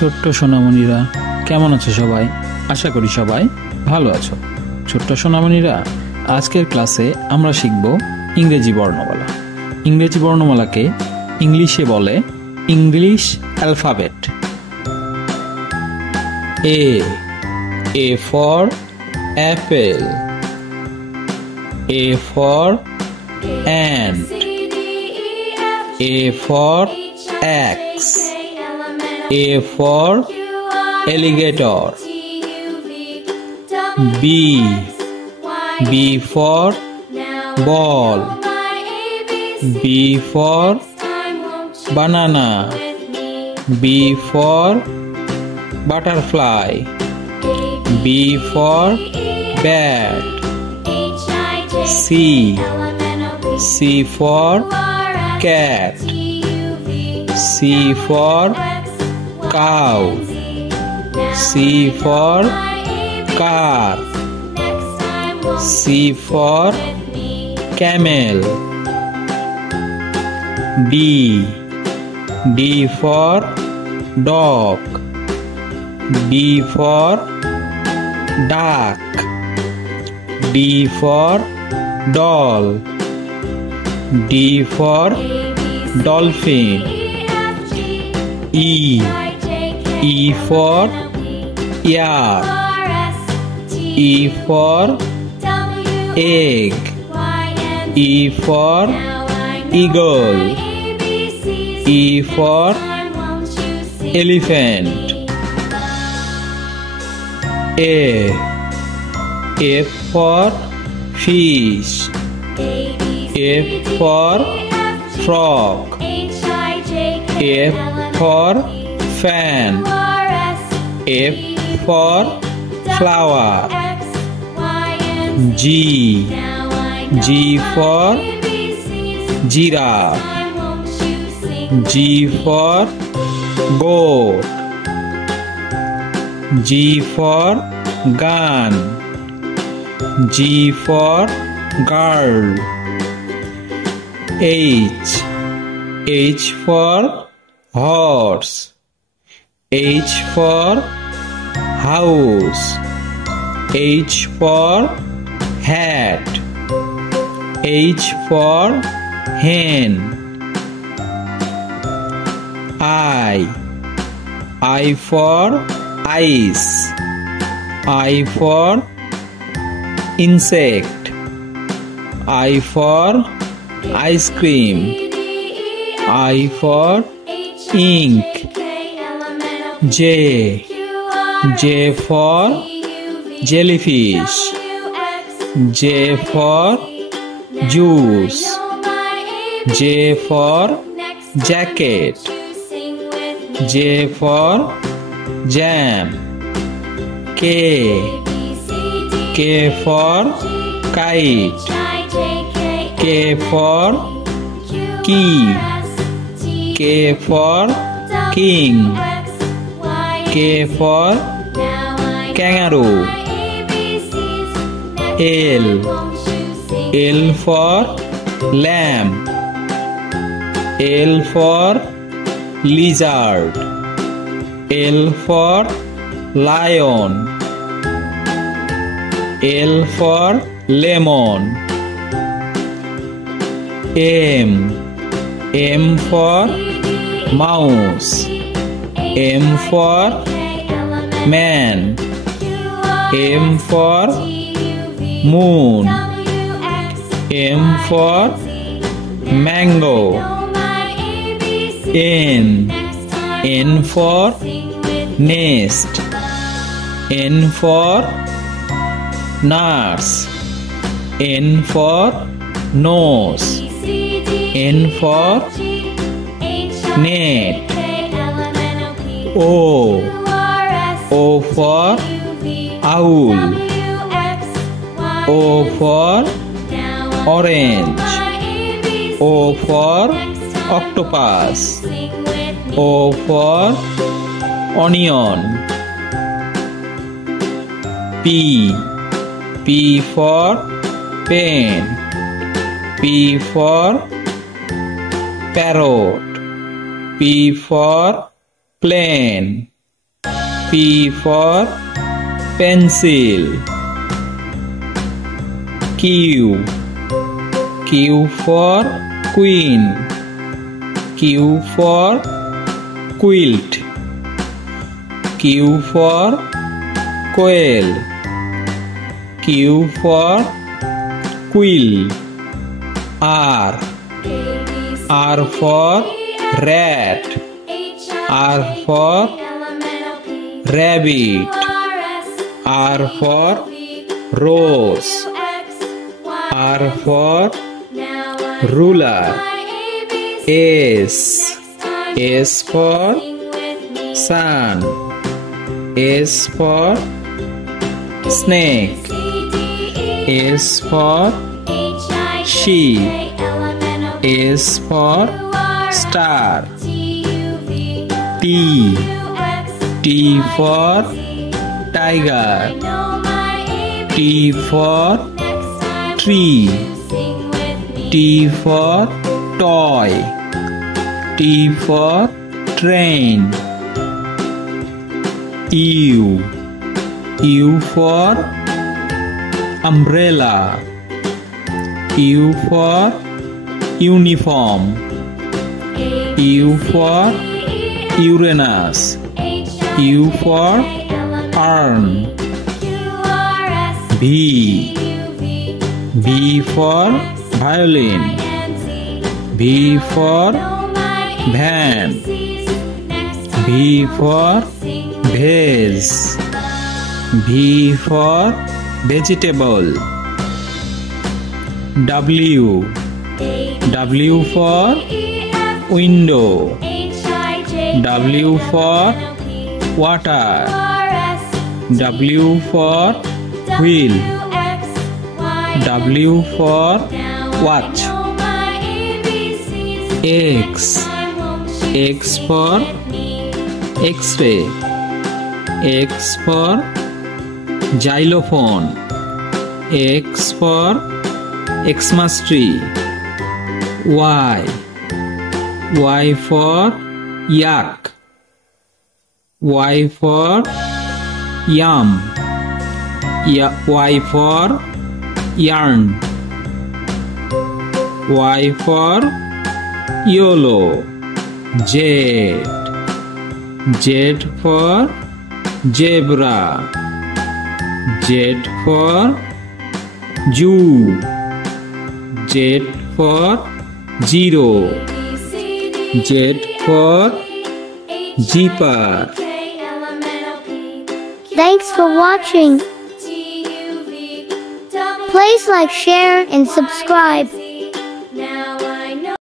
ছোট্ট সোনামণিরা কেমন আছো সবাই? আশা করি সবাই ভালো আছো। ছোট্ট সোনামণিরা, আজকের ক্লাসে আমরা শিখব ইংরেজি বর্ণমালা। ইংরেজি বর্ণমালাকে ইংলিশে বলে English alphabet. A for apple, A for ant, A for X, A for alligator, B for ball, B for banana, B for butterfly, B for bat, C for cat, C for cow, C for car, C for camel, D for dog, D for duck, D for doll, D for dolphin, E for ear, E for egg, E for eagle, E for elephant. F for fish, F for frog, F for fan, F for flower, G for giraffe, G for goat, G for gun, G for girl, H for horse, H for house, H for hat, H for hen, I for ice, I for insect, I for ice cream, I for ink, J for jellyfish, J for juice, J for jacket, J for jam, K for kite, K for key, K for king, K for kangaroo, L for lamb, L for lizard, L for lion, L for lemon, M for mouse, M for man, M for moon, M for mango, N for nest, N for nurse, N for nose, N for net, O for owl, O for orange, O for octopus, O for onion, P for pen, P for parrot, P for plane, P for pencil. Q. Q for queen. Q for quilt. Q for quail. Q for quill. R. R for rat. R for rabbit. R for rose. R for ruler. S. S for sun. S for snake. S for sheep. S for star. T. T for tiger. T for tree. T for toy. T for train. U. U for umbrella. U for uniform. U for Uranus. U for urn. V. V for violin. V for van. V for vase. V for vegetable. W. W for window. W for water. W for wheel. W for watch. X. X for X-ray. X for xylophone. X for Xmas tree. Y. Y for yak. Y for yam. Y for yarn. Y for YOLO. Z. Z for zebra. Z for zoo. Z for zero. Z for zipper. Thanks for watching. Please like, share, and subscribe.